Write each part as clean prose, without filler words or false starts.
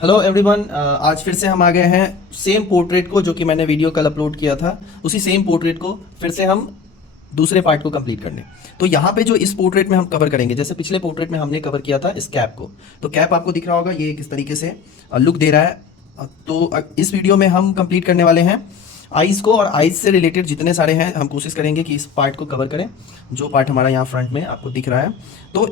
Hello everyone, आज फिर से हम आ गए हैं सेम पोर्ट्रेट को जो कि मैंने वीडियो कल अपलोड किया था। उसी सेम पोर्ट्रेट को फिर से हम दूसरे पार्ट को कंप्लीट करने। तो यहाँ पे जो इस पोर्ट्रेट में हम कवर करेंगे, जैसे पिछले पोर्ट्रेट में हमने कवर किया था इस कैप को, तो कैप आपको दिख रहा होगा ये किस तरीके से लुक दे रहा है। इस वीडियो में हम कंप्लीट करने वाले हैं आइज़ को, और आइज़ से रिलेटेड जितने सारे हैं हम कोशिश करेंगे कि इस पार्ट को कवर करें, जो पार्ट हमारा यहाँ फ्रंट में आपको दिख रहा है। तो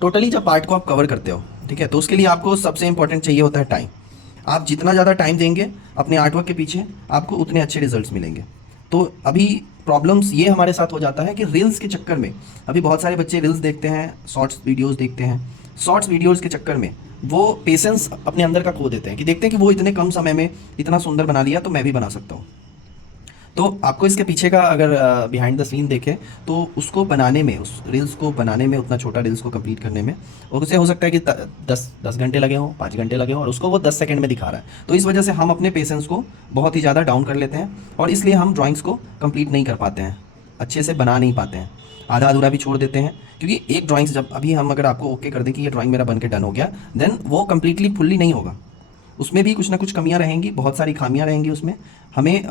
टोटली जब पार्ट को आप कवर करते हो, ठीक है, तो उसके लिए आपको सबसे इंपॉर्टेंट चाहिए होता है टाइम। आप जितना ज़्यादा टाइम देंगे अपने आर्टवर्क के पीछे, आपको उतने अच्छे रिजल्ट्स मिलेंगे। तो अभी प्रॉब्लम्स ये हमारे साथ हो जाता है कि रील्स के चक्कर में, अभी बहुत सारे बच्चे रील्स देखते हैं, शॉर्ट्स वीडियोस देखते हैं, शॉर्ट्स वीडियोस के चक्कर में वो पेशेंस अपने अंदर का खो देते हैं कि देखते हैं कि वो इतने कम समय में इतना सुंदर बना लिया, तो मैं भी बना सकता हूँ। तो आपको इसके पीछे का अगर बिहाइंड द सीन देखें तो उसको बनाने में, उस रील्स को बनाने में, उतना छोटा रील्स को कंप्लीट करने में, और उसे हो सकता है कि 10 घंटे लगे हों, 5 घंटे लगे हों, और उसको वो 10 सेकंड में दिखा रहा है। तो इस वजह से हम अपने पेशेंस को बहुत ही ज़्यादा डाउन कर लेते हैं, और इसलिए हम ड्राइंग्स को कंप्लीट नहीं कर पाते हैं, अच्छे से बना नहीं पाते हैं, आधा अधूरा भी छोड़ देते हैं। क्योंकि एक ड्राइंग्स जब अभी हम अगर आपको ओके कर दें कि ये ड्राइंग मेरा बन के डन हो गया, देन वो कम्प्लीटली फुल्ली नहीं होगा, उसमें भी कुछ ना कुछ कमियां रहेंगी, बहुत सारी खामियां रहेंगी उसमें। हमें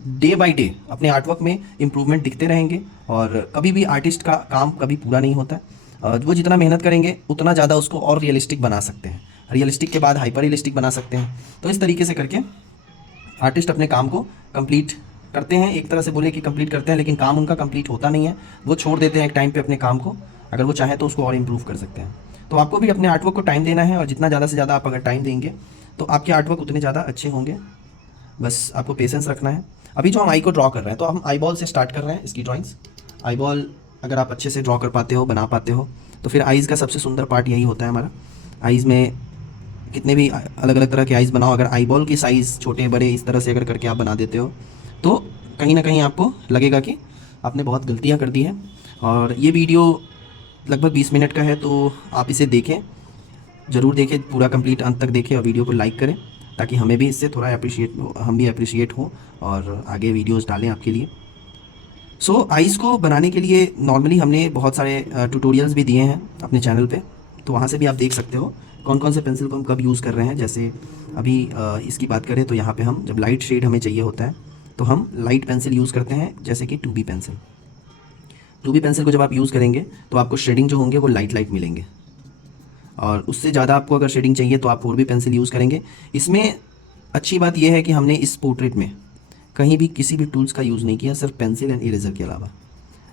डे बाय डे अपने आर्टवर्क में इम्प्रूवमेंट दिखते रहेंगे, और कभी भी आर्टिस्ट का काम कभी पूरा नहीं होता है। वो जितना मेहनत करेंगे उतना ज़्यादा उसको और रियलिस्टिक बना सकते हैं, रियलिस्टिक के बाद हाइपर रियलिस्टिक बना सकते हैं। तो इस तरीके से करके आर्टिस्ट अपने काम को कंप्लीट करते हैं, एक तरह से बोले कि कंप्लीट करते हैं, लेकिन काम उनका कंप्लीट होता नहीं है, वो छोड़ देते हैं एक टाइम पे अपने काम को। अगर वो चाहें तो उसको और इम्प्रूव कर सकते हैं। तो आपको भी अपने आर्टवर्क को टाइम देना है, और जितना ज़्यादा से ज़्यादा आप अगर टाइम देंगे तो आपके आर्टवर्क उतने ज़्यादा अच्छे होंगे। बस आपको पेशेंस रखना है। अभी जो हम आई को ड्रॉ कर रहे हैं, तो हम आई बॉल से स्टार्ट कर रहे हैं इसकी ड्राइंग्स। आई बॉल अगर आप अच्छे से ड्रॉ कर पाते हो, बना पाते हो, तो फिर आइज़ का सबसे सुंदर पार्ट यही होता है हमारा। आइज़ में कितने भी अलग अलग तरह के आइज़ बनाओ, अगर आई बॉल की साइज़ छोटे बड़े इस तरह से अगर करके आप बना देते हो, तो कहीं ना कहीं आपको लगेगा कि आपने बहुत गलतियाँ कर दी हैं। और ये वीडियो लगभग 20 मिनट का है, तो आप इसे देखें, ज़रूर देखें, पूरा कंप्लीट अंत तक देखें, और वीडियो को लाइक करें, ताकि हमें भी इससे थोड़ा हम भी अप्रिशिएट हों और आगे वीडियोस डालें आपके लिए। सो आइज़ को बनाने के लिए नॉर्मली हमने बहुत सारे ट्यूटोरियल्स भी दिए हैं अपने चैनल पे, तो वहाँ से भी आप देख सकते हो कौन कौन से पेंसिल को हम कब यूज़ कर रहे हैं। जैसे अभी इसकी बात करें तो यहाँ पे हम जब लाइट शेड हमें चाहिए होता है, तो हम लाइट पेंसिल यूज़ करते हैं, जैसे कि 2B पेंसिल। 2B पेंसिल को जब आप यूज़ करेंगे तो आपको शेडिंग जो होंगे वो लाइट लाइट मिलेंगे, और उससे ज़्यादा आपको अगर शेडिंग चाहिए तो आप 4B पेंसिल यूज़ करेंगे। इसमें अच्छी बात यह है कि हमने इस पोर्ट्रेट में कहीं भी किसी भी टूल्स का यूज़ नहीं किया, सिर्फ पेंसिल एंड इरेज़र के अलावा।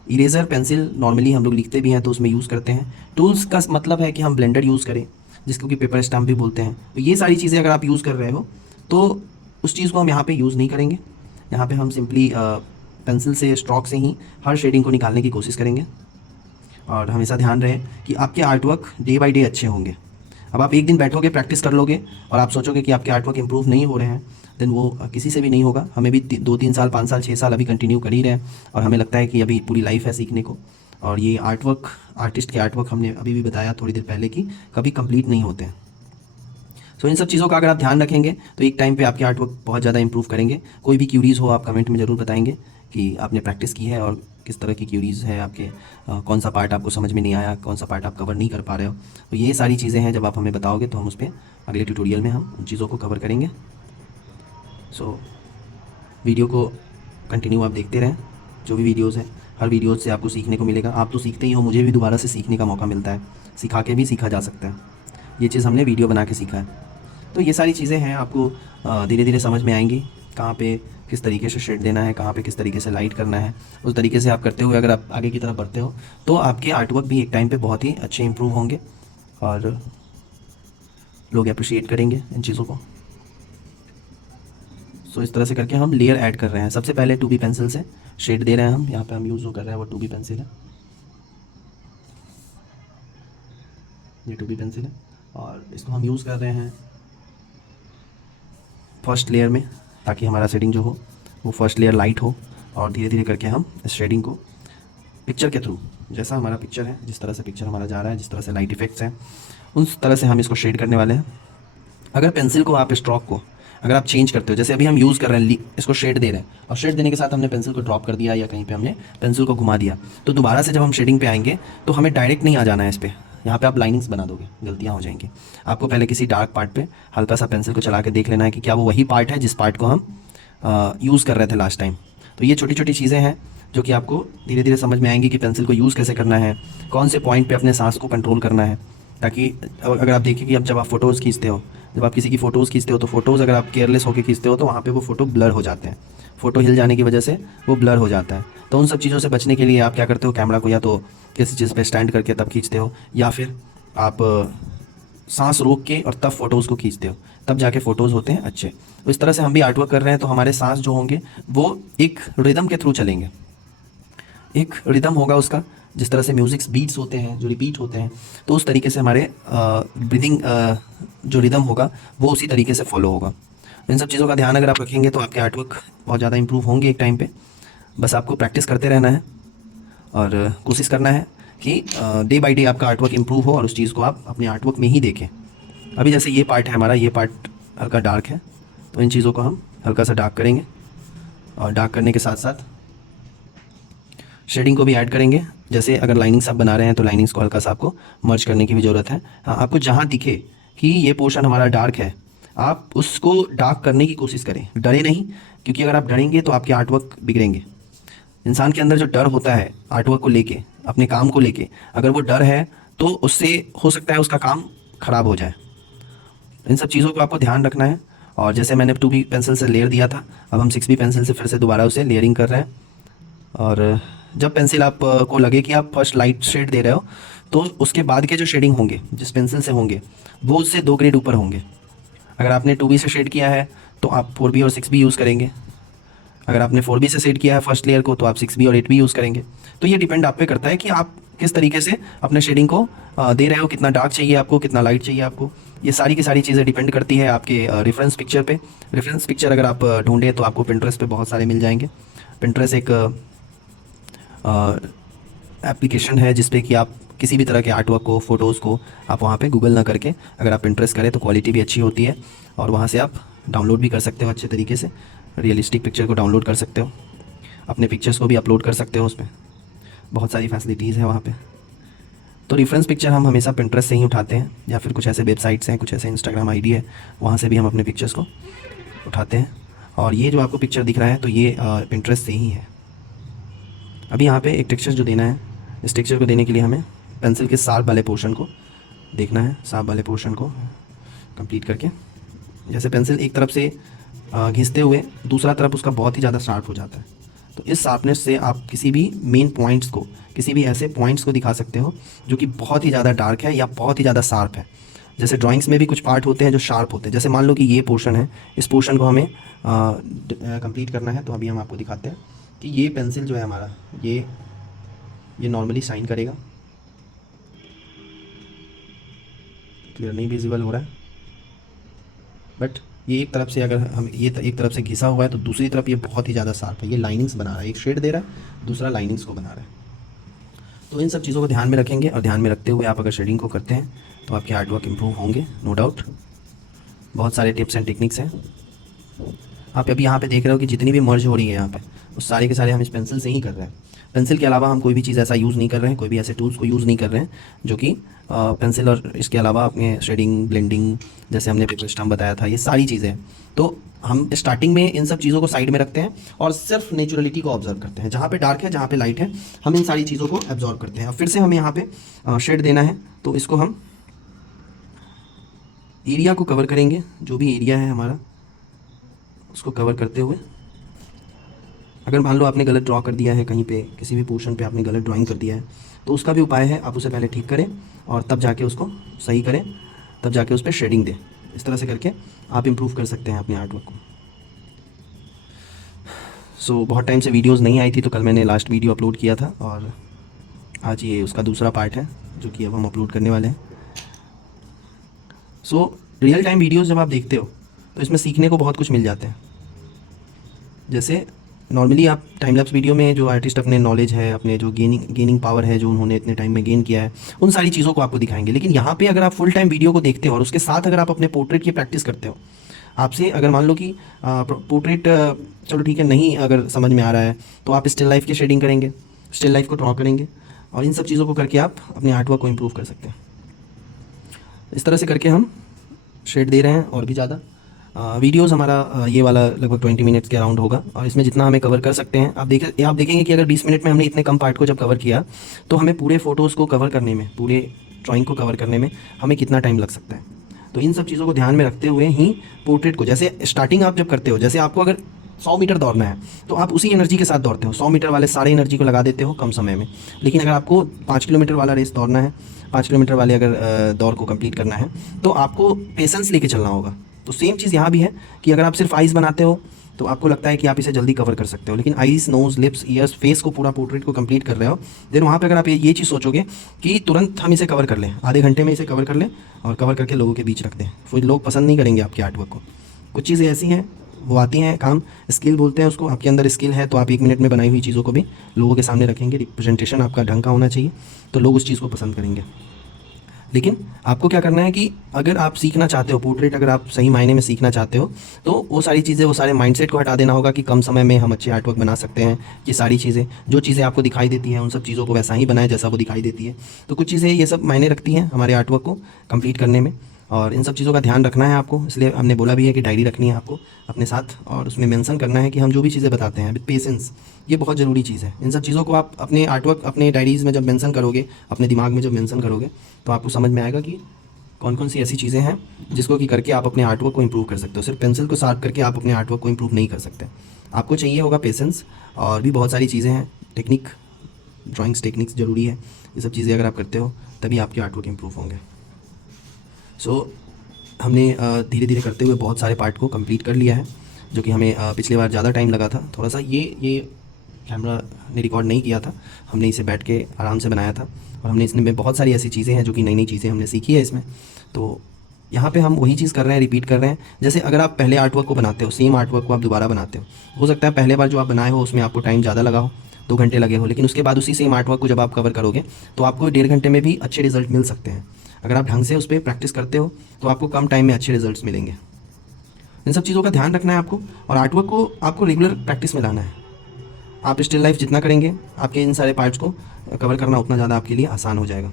इरेज़र पेंसिल नॉर्मली हम लोग लिखते भी हैं तो उसमें यूज़ करते हैं। टूल्स का मतलब है कि हम ब्लेंडर यूज़ करें, जिसको कि पेपर स्टैम्प भी बोलते हैं। तो ये सारी चीज़ें अगर आप यूज़ कर रहे हो तो उस चीज़ को हम यहाँ पे यूज़ नहीं करेंगे। यहाँ पे हम सिंपली पेंसिल से, स्ट्रोक से ही हर शेडिंग को निकालने की कोशिश करेंगे। और हमेशा ध्यान रहे कि आपके आर्टवर्क डे बाय डे अच्छे होंगे। अब आप एक दिन बैठोगे, प्रैक्टिस कर लोगे, और आप सोचोगे कि आपके आर्टवर्क इंप्रूव नहीं हो रहे हैं, देन वो किसी से भी नहीं होगा। हमें भी 2-3 साल, 5 साल, 6 साल अभी कंटिन्यू कर ही रहे हैं, और हमें लगता है कि अभी पूरी लाइफ है सीखने को। और ये आर्टवर्क, आर्टिस्ट के आर्टवर्क, हमने अभी भी बताया थोड़ी देर पहले कि कभी कंप्लीट नहीं होते हैं। सो इन सब चीज़ों का अगर आप ध्यान रखेंगे तो एक टाइम पे आपके आर्टवर्क बहुत ज़्यादा इंप्रूव करेंगे। कोई भी क्यूरीज़ हो आप कमेंट में ज़रूर बताएंगे कि आपने प्रैक्टिस की है और किस तरह की क्यूरीज़ है आपके, कौन सा पार्ट आपको समझ में नहीं आया, कौन सा पार्ट आप कवर नहीं कर पा रहे हो। तो ये सारी चीज़ें हैं, जब आप हमें बताओगे तो हम उस पर अगले ट्यूटोरियल में हम उन चीज़ों को कवर करेंगे। सो वीडियो को कंटिन्यू आप देखते रहें, जो भी वीडियोज़ हैं, हर वीडियो से आपको सीखने को मिलेगा। आप तो सीखते ही हो, मुझे भी दोबारा से सीखने का मौका मिलता है, सिखा के भी सीखा जा सकता है। ये चीज़ हमने वीडियो बना के सीखा है। तो ये सारी चीज़ें हैं, आपको धीरे धीरे समझ में आएंगी, कहाँ पे किस तरीके से शेड देना है, कहाँ पे किस तरीके से लाइट करना है। उस तरीके से आप करते हुए अगर आप आगे की तरफ बढ़ते हो तो आपके आर्टवर्क भी एक टाइम पे बहुत ही अच्छे इंप्रूव होंगे, और लोग अप्रिशिएट करेंगे इन चीज़ों को। सो इस तरह से करके हम लेयर ऐड कर रहे हैं। सबसे पहले 2B पेंसिल से शेड दे रहे हैं हम, यहाँ पे हम यूज़ कर रहे हैं वो 2B पेंसिल है, ये 2B पेंसिल है, और इसको हम यूज़ कर रहे हैं फर्स्ट लेयर में, ताकि हमारा शेडिंग जो हो वो फर्स्ट लेयर लाइट हो, और धीरे धीरे करके हम इस शेडिंग को पिक्चर के थ्रू, जैसा हमारा पिक्चर है, जिस तरह से पिक्चर हमारा जा रहा है, जिस तरह से लाइट इफेक्ट्स हैं, उस तरह से हम इसको शेड करने वाले हैं। अगर पेंसिल को, आप स्ट्रोक को अगर आप चेंज करते हो, जैसे अभी हम यूज़ कर रहे हैं, इसको शेड दे रहे हैं, और शेड देने के साथ हमने पेंसिल को ड्रॉप कर दिया या कहीं पे हमने पेंसिल को घुमा दिया, तो दोबारा से जब हम शेडिंग पे आएंगे तो हमें डायरेक्ट नहीं आ जाना है इस पर, यहाँ पे आप लाइनिंग्स बना दोगे, गलतियाँ हो जाएंगी। आपको पहले किसी डार्क पार्ट पे हल्का सा पेंसिल को चला के देख लेना है कि क्या वो वही पार्ट है जिस पार्ट को हम यूज़ कर रहे थे लास्ट टाइम। तो ये छोटी छोटी चीज़ें हैं जो कि आपको धीरे धीरे समझ में आएंगी कि पेंसिल को यूज़ कैसे करना है, कौन से पॉइंट पे अपने सांस को कंट्रोल करना है, ताकि अगर आप देखिए कि अब जब आप फ़ोटोज़ खींचते हो, जब आप किसी की फ़ोटोज़ खींचते हो तो फ़ोटोज़ अगर आप केयरलेस होकर खींचते हो तो वहाँ पे वो फ़ोटो ब्लर हो जाते हैं, फ़ोटो हिल जाने की वजह से वो ब्लर हो जाता है। तो उन सब चीज़ों से बचने के लिए आप क्या करते हो, कैमरा को या तो किसी चीज़ पे स्टैंड करके तब खींचते हो, या फिर आप सांस रोक के और तब फ़ोटोज़ को खींचते हो, तब जाके फ़ोटोज़ होते हैं अच्छे। तो इस तरह से हम भी आर्टवर्क कर रहे हैं, तो हमारे सांस जो होंगे वो एक रिदम के थ्रू चलेंगे, एक रिदम होगा उसका, जिस तरह से म्यूज़िक्स बीट्स होते हैं जो रिपीट होते हैं, तो उस तरीके से हमारे ब्रीदिंग जो रिदम होगा वो उसी तरीके से फॉलो होगा। इन सब चीज़ों का ध्यान अगर आप रखेंगे तो आपके आर्टवर्क बहुत ज़्यादा इंप्रूव होंगे एक टाइम पे। बस आपको प्रैक्टिस करते रहना है और कोशिश करना है कि डे बाय डे आपका आर्टवर्क इंप्रूव हो और उस चीज़ को आप अपने आर्टवर्क में ही देखें। अभी जैसे ये पार्ट है हमारा, ये पार्ट हल्का डार्क है, तो इन चीज़ों को हम हल्का सा डार्क करेंगे और डार्क करने के साथ साथ शेडिंग को भी ऐड करेंगे। जैसे अगर लाइनिंग्स आप बना रहे हैं तो लाइनिंग्स को हल्का सा आपको मर्ज करने की भी ज़रूरत है। हाँ, आपको जहाँ दिखे कि ये पोर्शन हमारा डार्क है, आप उसको डार्क करने की कोशिश करें, डरे नहीं, क्योंकि अगर आप डरेंगे तो आपके आर्टवर्क बिगड़ेंगे। इंसान के अंदर जो डर होता है आर्टवर्क को लेके, अपने काम को लेके, अगर वो डर है तो उससे हो सकता है उसका काम ख़राब हो जाए। इन सब चीज़ों को आपको ध्यान रखना है। और जैसे मैंने 2B पेंसिल से लेयर दिया था, अब हम 6B पेंसिल से फिर से दोबारा उसे लेयरिंग कर रहे हैं। और जब पेंसिल आप को लगे कि आप फर्स्ट लाइट शेड दे रहे हो, तो उसके बाद के जो शेडिंग होंगे जिस पेंसिल से होंगे वो उससे 2 ग्रेड ऊपर होंगे। अगर आपने 2B से शेड किया है तो आप 4B और 6B यूज़ करेंगे। अगर आपने 4B से शेड किया है फर्स्ट लेयर को तो आप 6B और 8B यूज़ करेंगे। तो ये डिपेंड आप पे करता है कि आप किस तरीके से अपने शेडिंग को दे रहे हो, कितना डार्क चाहिए आपको, कितना लाइट चाहिए आपको। ये सारी की सारी चीज़ें डिपेंड करती है आपके रेफरेंस पिक्चर पे। रेफरेंस पिक्चर अगर आप ढूंढें तो आपको पिंटरेस्ट पे बहुत सारे मिल जाएंगे। पिंटरेस्ट एक एप्लीकेशन है जिस पे कि आप किसी भी तरह के आर्टवर्क को, फ़ोटोज़ को आप वहाँ पे गूगल ना करके अगर आप इंटरेस्ट करें तो क्वालिटी भी अच्छी होती है और वहाँ से आप डाउनलोड भी कर सकते हो अच्छे तरीके से। रियलिस्टिक पिक्चर को डाउनलोड कर सकते हो, अपने पिक्चर्स को भी अपलोड कर सकते हो, उसमें बहुत सारी फैसिलिटीज़ है वहाँ पे। तो रेफरेंस पिक्चर हम हमेशा पिंटरेस्ट से ही उठाते हैं, या फिर कुछ ऐसे वेबसाइट्स हैं, कुछ ऐसे इंस्टाग्राम आईडी है, वहाँ से भी हम अपने पिक्चर्स को उठाते हैं। और ये जो आपको पिक्चर दिख रहा है तो ये पिंटरेस्ट से ही है। अभी यहाँ पे एक टेक्सचर जो देना है, इस टेक्सचर को देने के लिए हमें पेंसिल के शार्प वाले पोर्शन को देखना है, शार्प वाले पोर्शन को कंप्लीट करके। जैसे पेंसिल एक तरफ से घिसते हुए दूसरा तरफ उसका बहुत ही ज़्यादा शार्प हो जाता है, तो इस शार्पनेस से आप किसी भी मेन पॉइंट्स को, किसी भी ऐसे पॉइंट्स को दिखा सकते हो जो कि बहुत ही ज़्यादा डार्क है या बहुत ही ज़्यादा शार्प है। जैसे ड्राइंग्स में भी कुछ पार्ट होते हैं जो शार्प होते हैं। जैसे मान लो कि ये पोर्शन है, इस पोर्शन को हमें कंप्लीट करना है, तो अभी हम आपको दिखाते हैं कि ये पेंसिल जो है हमारा, ये नॉर्मली शाइन करेगा। क्लियर नहीं विजिबल हो रहा है, बट ये एक तरफ से अगर हम ये एक तरफ से घिसा हुआ है तो दूसरी तरफ ये बहुत ही ज़्यादा शार्प है, ये लाइनिंग्स बना रहा है, एक शेड दे रहा है, दूसरा लाइनिंग्स को बना रहा है। तो इन सब चीज़ों को ध्यान में रखेंगे और ध्यान में रखते हुए आप अगर शेडिंग को करते हैं तो आपके आर्टवर्क इंप्रूव होंगे, नो डाउट। बहुत सारे टिप्स एंड टेक्निक्स हैं। आप अभी यहाँ पे देख रहे हो कि जितनी भी मर्ज हो रही है यहाँ पे, उस सारे के सारे हम इस पेंसिल से ही कर रहे हैं। पेंसिल के अलावा हम कोई भी चीज़ ऐसा यूज़ नहीं कर रहे हैं, कोई भी ऐसे टूल्स को यूज़ नहीं कर रहे हैं जो कि पेंसिल और इसके अलावा अपने शेडिंग, ब्लेंडिंग, जैसे हमने पेपर स्टम्प बताया था, ये सारी चीज़ें। तो हम स्टार्टिंग में इन सब चीज़ों को साइड में रखते हैं और सिर्फ नेचुरलिटी को ऑब्जर्व करते हैं। जहाँ पे डार्क है, जहाँ पे लाइट है, हम इन सारी चीज़ों को एब्जॉर्व करते हैं। और फिर से हमें यहाँ पे शेड देना है, तो इसको हम एरिया को कवर करेंगे, जो भी एरिया है हमारा उसको कवर करते हुए। अगर मान लो आपने गलत ड्रॉ कर दिया है कहीं पे, किसी भी पोर्शन पे आपने गलत ड्राइंग कर दिया है, तो उसका भी उपाय है, आप उसे पहले ठीक करें और तब जाके उसको सही करें, तब जाके उस पर शेडिंग दें। इस तरह से करके आप इम्प्रूव कर सकते हैं अपने आर्टवर्क को। सो बहुत टाइम से वीडियोस नहीं आई थी, तो कल मैंने लास्ट वीडियो अपलोड किया था और आज ये उसका दूसरा पार्ट है जो कि अब हम अपलोड करने वाले हैं। सो रियल टाइम वीडियोस जब आप देखते हो तो इसमें सीखने को बहुत कुछ मिल जाते हैं। जैसे नॉर्मली आप टाइम लैप्स वीडियो में जो आर्टिस्ट अपने नॉलेज है, अपने जो गेनिंग पावर है जो उन्होंने इतने टाइम में गेन किया है, उन सारी चीज़ों को आपको दिखाएंगे। लेकिन यहाँ पे अगर आप फुल टाइम वीडियो को देखते हो और उसके साथ अगर आप अपने पोर्ट्रेट की प्रैक्टिस करते हो, आपसे अगर मान लो कि पोर्ट्रेट चलो ठीक है नहीं अगर समझ में आ रहा है, तो आप स्टिल लाइफ की शेडिंग करेंगे, स्टिल लाइफ को ड्रॉ करेंगे और इन सब चीज़ों को करके आप अपने आर्टवर्क को इम्प्रूव कर सकते हैं। इस तरह से करके हम शेड दे रहे हैं और भी ज़्यादा। वीडियोज़ हमारा ये वाला लगभग 20 मिनट्स के अराउंड होगा और इसमें जितना हमें कवर कर सकते हैं आप देखेंगे कि अगर 20 मिनट में हमने इतने कम पार्ट को जब कवर किया तो हमें पूरे फ़ोटोज़ को कवर करने में, पूरे ड्राइंग को कवर करने में हमें कितना टाइम लग सकता है। तो इन सब चीज़ों को ध्यान में रखते हुए ही पोर्ट्रेट को, जैसे स्टार्टिंग आप जब करते हो, जैसे आपको अगर 100 मीटर दौड़ना है तो आप उसी एनर्जी के साथ दौड़ते हो, 100 मीटर वाले सारे एनर्जी को लगा देते हो कम समय में। लेकिन अगर आपको 5 किलोमीटर वाला रेस दौड़ना है, 5 किलोमीटर वाले अगर दौड़ को कंप्लीट करना है तो आपको पेशेंस लेके चलना होगा। तो सेम चीज़ यहाँ भी है कि अगर आप सिर्फ आइज़ बनाते हो तो आपको लगता है कि आप इसे जल्दी कवर कर सकते हो, लेकिन eyes, nose, lips, ears, face को, पूरा पोर्ट्रेट को कंप्लीट कर रहे हो, देन वहाँ पे अगर आप ये चीज़ सोचोगे कि तुरंत हम इसे कवर कर लें, आधे घंटे में इसे कवर कर लें और कवर करके लोगों के बीच रख दें, फिर लोग पसंद नहीं करेंगे आपके आर्टवर्क को। कुछ चीज़ें ऐसी हैं वो आती हैं काम, स्किल बोलते हैं उसको। आपके अंदर स्किल है तो आप 1 मिनट में बनाई हुई चीज़ों को भी लोगों के सामने रखेंगे, रिप्रेजेंटेशन आपका ढंग का होना चाहिए तो लोग उस चीज़ को पसंद करेंगे। लेकिन आपको क्या करना है कि अगर आप सीखना चाहते हो पोर्ट्रेट, अगर आप सही मायने में सीखना चाहते हो तो वो सारी चीज़ें, वो सारे माइंडसेट को हटा देना होगा कि कम समय में हम अच्छे आर्टवर्क बना सकते हैं। ये सारी चीज़ें, जो चीज़ें आपको दिखाई देती हैं उन सब चीज़ों को वैसा ही बनाए जैसा वो दिखाई देती है। तो कुछ चीज़ें ये सब मायने रखती हैं हमारे आर्टवर्क को कंप्लीट करने में और इन सब चीज़ों का ध्यान रखना है आपको। इसलिए हमने बोला भी है कि डायरी रखनी है आपको अपने साथ और उसमें मेंशन करना है कि हम जो भी चीज़ें बताते हैं विद पेशेंस, ये बहुत ज़रूरी चीज़ है। इन सब चीज़ों को आप अपने आर्टवर्क, अपने डायरीज़ में जब मेंशन करोगे, अपने दिमाग में जब मेंशन करोगे तो आपको समझ में आएगा कि कौन कौन सी ऐसी चीज़ें हैं जिसको कि करके आप अपने आर्टवर्क को इंप्रूव कर सकते हो। सिर्फ पेंसिल को शार्प करके आप अपने आर्टवर्क को इंप्रूव नहीं कर सकते, आपको चाहिए होगा पेशेंस और भी बहुत सारी चीज़ें हैं, टेक्निक, ड्राइंग्स टेक्निक्स ज़रूरी है। ये सब चीज़ें अगर आप करते हो तभी आपके आर्टवर्क इंप्रूव होंगे। सो हमने धीरे धीरे करते हुए बहुत सारे पार्ट को कंप्लीट कर लिया है, जो कि हमें पिछली बार ज़्यादा टाइम लगा था। थोड़ा सा ये कैमरा ने रिकॉर्ड नहीं किया था, हमने इसे बैठ के आराम से बनाया था और हमने इसमें बहुत सारी ऐसी चीज़ें हैं जो कि नई नई चीज़ें हमने सीखी है इसमें। तो यहाँ पे हम वही चीज़ कर रहे हैं, रिपीट कर रहे हैं। जैसे अगर आप पहले आर्टवर्क को बनाते हो, सेम आर्टवर्क को आप दोबारा बनाते हो सकता है पहले बार जो आप बनाए हो उसमें आपको टाइम ज़्यादा लगा हो, 2 घंटे लगे हो, लेकिन उसके बाद उसी सेम आर्टवर्क को जब आप कवर करोगे तो आपको 1.5 घंटे में भी अच्छे रिजल्ट मिल सकते हैं। अगर आप ढंग से उस पर प्रैक्टिस करते हो तो आपको कम टाइम में अच्छे रिजल्ट्स मिलेंगे। इन सब चीज़ों का ध्यान रखना है आपको और आर्टवर्क को आपको रेगुलर प्रैक्टिस में लाना है। आप स्टिल लाइफ जितना करेंगे, आपके इन सारे पार्ट्स को कवर करना उतना ज़्यादा आपके लिए आसान हो जाएगा।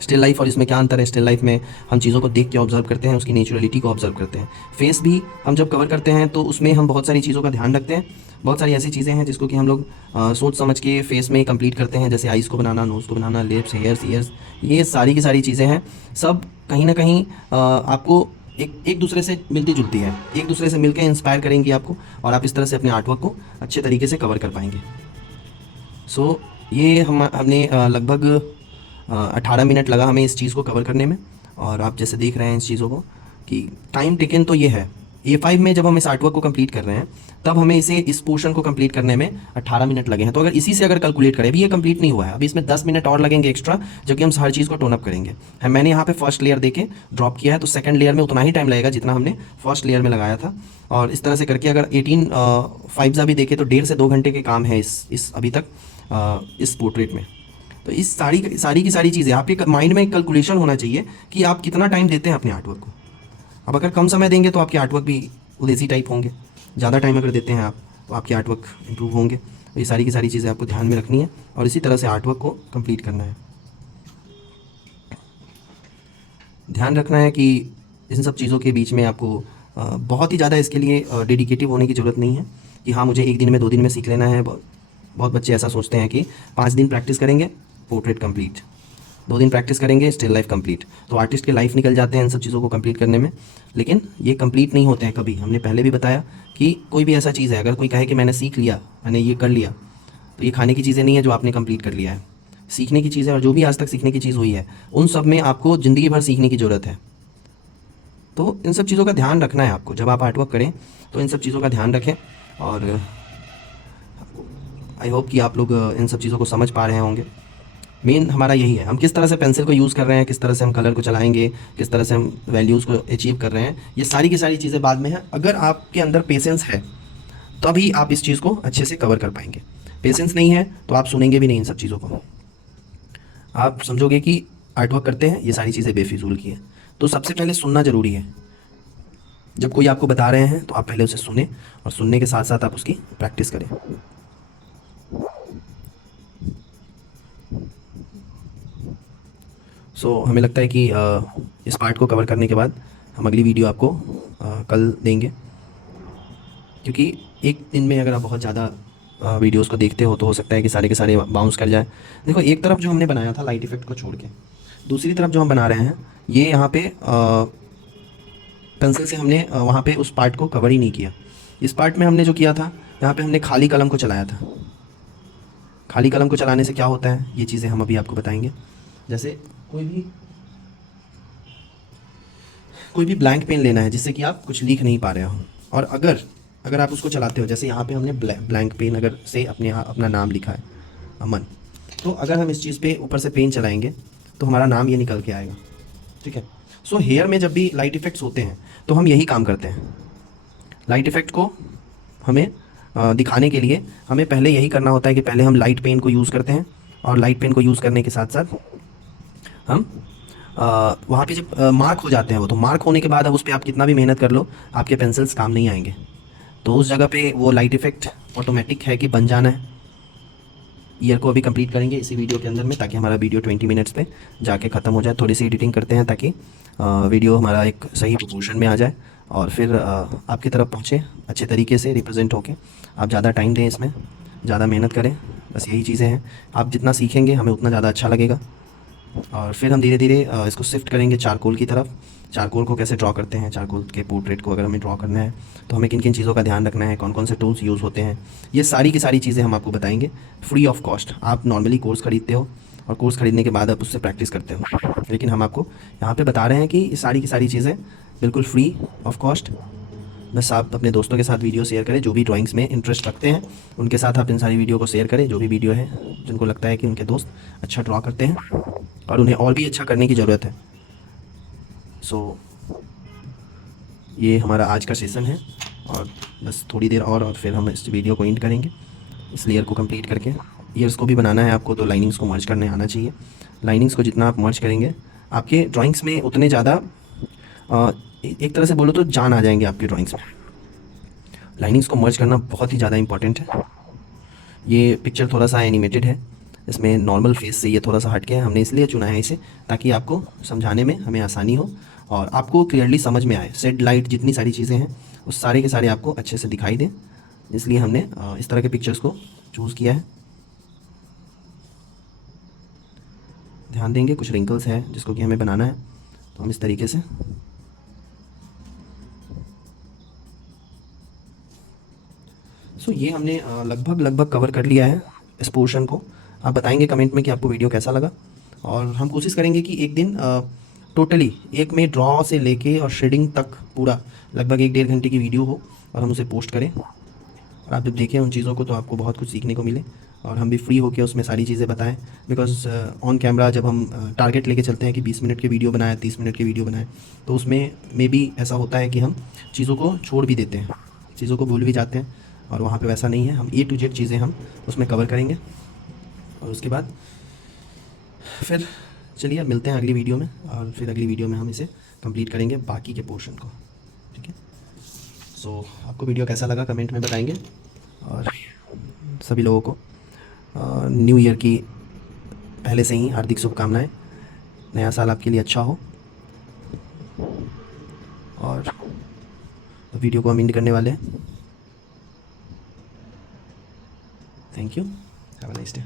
स्टिल लाइफ और इसमें क्या अंतर है? स्टिल लाइफ में हम चीज़ों को देख के ऑब्जर्व करते हैं, उसकी नेचुरलिटी को ऑब्जर्व करते हैं। फेस भी हम जब कवर करते हैं तो उसमें हम बहुत सारी चीज़ों का ध्यान रखते हैं। बहुत सारी ऐसी चीज़ें हैं जिसको कि हम लोग सोच समझ के फेस में कंप्लीट करते हैं, जैसे आइज़ को बनाना, नोज़ को बनाना, लिप्स, हेयर्स, ईयर्स, ये सारी की सारी चीज़ें हैं। सब कहीं ना कहीं आपको एक दूसरे से मिलती जुलती है, एक दूसरे से मिलकर इंस्पायर करेंगी आपको और आप इस तरह से अपने आर्टवर्क को अच्छे तरीके से कवर कर पाएंगे। सो ये हमने लगभग 18 मिनट लगा हमें इस चीज़ को कवर करने में और आप जैसे देख रहे हैं इस चीज़ों को कि टाइम टेकन तो ये है। A5 में जब हम इस आर्टवर्क को कंप्लीट कर रहे हैं तब हमें इस पोर्शन को कंप्लीट करने में 18 मिनट लगे हैं। तो अगर इसी से अगर कैलकुलेट करें, अभी ये कंप्लीट नहीं हुआ है, अभी इसमें 10 मिनट और लगेंगे एक्स्ट्रा, जो कि हम हर चीज़ को टोन अप करेंगे। मैंने यहाँ पे फर्स्ट लेयर देके ड्रॉप किया है तो सेकंड लेयर में उतना ही टाइम लगेगा जितना हमने फर्स्ट लेयर में लगाया था। और इस तरह से करके अगर 18 5 भी देखें तो 1.5 से 2 घंटे के काम है इस अभी तक इस पोर्ट्रेट में। तो इस सारी की सारी चीज़ें आपके माइंड में एक कैलकुलेशन होना चाहिए कि आप कितना टाइम देते हैं अपने आर्टवर्क को। अब अगर कम समय देंगे तो आपके आर्टवर्क भी उदेसी टाइप होंगे, ज़्यादा टाइम अगर देते हैं आप तो आपके आर्टवर्क इंप्रूव होंगे। तो ये सारी की सारी चीज़ें आपको ध्यान में रखनी है और इसी तरह से आर्टवर्क को कंप्लीट करना है। ध्यान रखना है कि इन सब चीज़ों के बीच में आपको बहुत ही ज़्यादा इसके लिए डेडिकेटिव होने की ज़रूरत नहीं है कि हाँ मुझे 1 दिन में 2 दिन में सीख लेना है। बहुत बच्चे ऐसा सोचते हैं कि 5 दिन प्रैक्टिस करेंगे पोर्ट्रेट कंप्लीट, 2 दिन प्रैक्टिस करेंगे स्टिल लाइफ कंप्लीट। तो आर्टिस्ट के लाइफ निकल जाते हैं इन सब चीज़ों को कंप्लीट करने में, लेकिन ये कंप्लीट नहीं होते हैं कभी। हमने पहले भी बताया कि कोई भी ऐसा चीज़ है, अगर कोई कहे कि मैंने सीख लिया, मैंने ये कर लिया, तो ये खाने की चीज़ें नहीं है जो आपने कंप्लीट कर लिया है। सीखने की चीज़ है और जो भी आज तक सीखने की चीज़ हुई है उन सब में आपको ज़िंदगी भर सीखने की ज़रूरत है। तो इन सब चीज़ों का ध्यान रखना है आपको जब आप आर्टवर्क करें, तो इन सब चीज़ों का ध्यान रखें। और आई होप कि आप लोग इन सब चीज़ों को समझ पा रहे होंगे। मेन हमारा यही है, हम किस तरह से पेंसिल को यूज़ कर रहे हैं, किस तरह से हम कलर को चलाएंगे, किस तरह से हम वैल्यूज़ को अचीव कर रहे हैं, ये सारी की सारी चीज़ें बाद में हैं। अगर आपके अंदर पेशेंस है तभी आप इस चीज़ को अच्छे से कवर कर पाएंगे। पेशेंस नहीं है तो आप सुनेंगे भी नहीं इन सब चीज़ों को, आप समझोगे कि आर्टवर्क करते हैं ये सारी चीज़ें बेफिजूल की हैं। तो सबसे पहले सुनना ज़रूरी है। जब कोई आपको बता रहे हैं तो आप पहले उसे सुने और सुनने के साथ साथ आप उसकी प्रैक्टिस करें। सो हमें लगता है कि इस पार्ट को कवर करने के बाद हम अगली वीडियो आपको कल देंगे, क्योंकि एक दिन में अगर आप बहुत ज़्यादा वीडियोस को देखते हो तो हो सकता है कि सारे के सारे बाउंस कर जाए। देखो एक तरफ जो हमने बनाया था लाइट इफेक्ट को छोड़ के, दूसरी तरफ जो हम बना रहे हैं ये यहाँ पे पेंसिल से हमने वहाँ पे उस पार्ट को कवर ही नहीं किया। इस पार्ट में हमने जो किया था, यहाँ पे हमने खाली कलम को चलाया था। खाली कलम को चलाने से क्या होता है ये चीज़ें हम अभी आपको बताएंगे। जैसे कोई भी ब्लैंक पेन लेना है जिससे कि आप कुछ लिख नहीं पा रहे हो, और अगर आप उसको चलाते हो, जैसे यहाँ पे हमने ब्लैंक पेन अगर से अपना नाम लिखा है अमन, तो अगर हम इस चीज़ पे ऊपर से पेन चलाएंगे तो हमारा नाम ये निकल के आएगा, ठीक है। सो हेयर में जब भी लाइट इफ़ेक्ट्स होते हैं तो हम यही काम करते हैं। लाइट इफ़ेक्ट को हमें दिखाने के लिए हमें पहले यही करना होता है कि पहले हम लाइट पेन को यूज़ करते हैं, और लाइट पेन को यूज़ करने के साथ साथ हम वहाँ पे जब मार्क हो जाते हैं वो, तो मार्क होने के बाद अब उस पर आप कितना भी मेहनत कर लो आपके पेंसिल्स काम नहीं आएंगे। तो उस जगह पे वो लाइट इफ़ेक्ट ऑटोमेटिक है कि बन जाना है। ईयर को अभी कंप्लीट करेंगे इसी वीडियो के अंदर में, ताकि हमारा वीडियो 20 मिनट्स पे जाके ख़त्म हो जाए। थोड़ी सी एडिटिंग करते हैं ताकि वीडियो हमारा एक सही प्रोपोर्शन में आ जाए और फिर आपकी तरफ पहुँचे अच्छे तरीके से रिप्रेजेंट होके। आप ज़्यादा टाइम दें इसमें, ज़्यादा मेहनत करें, बस यही चीज़ें हैं। आप जितना सीखेंगे हमें उतना ज़्यादा अच्छा लगेगा। और फिर हम धीरे धीरे इसको शिफ्ट करेंगे चारकोल की तरफ। चारकोल को कैसे ड्रॉ करते हैं, चारकोल के पोर्ट्रेट को अगर हमें ड्रॉ करना है तो हमें किन किन चीज़ों का ध्यान रखना है, कौन कौन से टूल्स यूज़ होते हैं, ये सारी की सारी चीज़ें हम आपको बताएंगे फ्री ऑफ कॉस्ट। आप नॉर्मली कोर्स ख़रीदते हो और कोर्स ख़रीदने के बाद आप उससे प्रैक्टिस करते हो, लेकिन हम आपको यहाँ पे बता रहे हैं कि ये सारी की सारी चीज़ें बिल्कुल फ्री ऑफ कॉस्ट। बस आप अपने दोस्तों के साथ वीडियो शेयर करें, जो भी ड्राइंग्स में इंटरेस्ट रखते हैं उनके साथ आप इन सारी वीडियो को शेयर करें। जो भी वीडियो है जिनको लगता है कि उनके दोस्त अच्छा ड्रॉ करते हैं और उन्हें और भी अच्छा करने की ज़रूरत है। सो ये हमारा आज का सेशन है, और बस थोड़ी देर और फिर हम इस वीडियो को एंड करेंगे इस लेयर को कंप्लीट करके। ईयर्स को भी बनाना है आपको, तो लाइनिंग्स को मर्ज करने आना चाहिए। लाइनिंग्स को जितना आप मर्ज करेंगे आपके ड्राइंग्स में उतने ज़्यादा एक तरह से बोलो तो जान आ जाएंगे आपकी ड्राइंग्स में। लाइनिंग्स को मर्ज करना बहुत ही ज़्यादा इंपॉर्टेंट है। ये पिक्चर थोड़ा सा एनिमेटेड है, इसमें नॉर्मल फेस से ये थोड़ा सा हट के है, हमने इसलिए चुना है इसे ताकि आपको समझाने में हमें आसानी हो और आपको क्लियरली समझ में आए। सेड लाइट जितनी सारी चीज़ें हैं उस सारे के सारे आपको अच्छे से दिखाई दें, इसलिए हमने इस तरह के पिक्चर्स को चूज़ किया है। ध्यान देंगे कुछ रिंकल्स है जिसको कि हमें बनाना है, तो हम इस तरीके से ये हमने लगभग कवर कर लिया है इस पोर्शन को। आप बताएंगे कमेंट में कि आपको वीडियो कैसा लगा, और हम कोशिश करेंगे कि एक दिन टोटली एक में ड्रॉ से लेके और शेडिंग तक पूरा लगभग 1-1.5 घंटे की वीडियो हो और हम उसे पोस्ट करें, और आप जब देखें उन चीज़ों को तो आपको बहुत कुछ सीखने को मिले और हम भी फ्री होकर उसमें सारी चीज़ें बताएं। बिकॉज ऑन कैमरा जब हम टारगेट लेके चलते हैं कि 20 मिनट की वीडियो बनाए, 30 मिनट की वीडियो बनाए, तो उसमें मे बी ऐसा होता है कि हम चीज़ों को छोड़ भी देते हैं, चीज़ों को भूल भी जाते हैं, और वहाँ पे वैसा नहीं है। हम A to Z चीज़ें हम उसमें कवर करेंगे, और उसके बाद फिर चलिए मिलते हैं अगली वीडियो में, और फिर अगली वीडियो में हम इसे कंप्लीट करेंगे बाकी के पोर्शन को, ठीक है। सो आपको वीडियो कैसा लगा कमेंट में बताएंगे, और सभी लोगों को न्यू ईयर की पहले से ही हार्दिक शुभकामनाएं। नया साल आपके लिए अच्छा हो, और वीडियो को हम एंड करने वाले हैं। Thank you, have a nice day.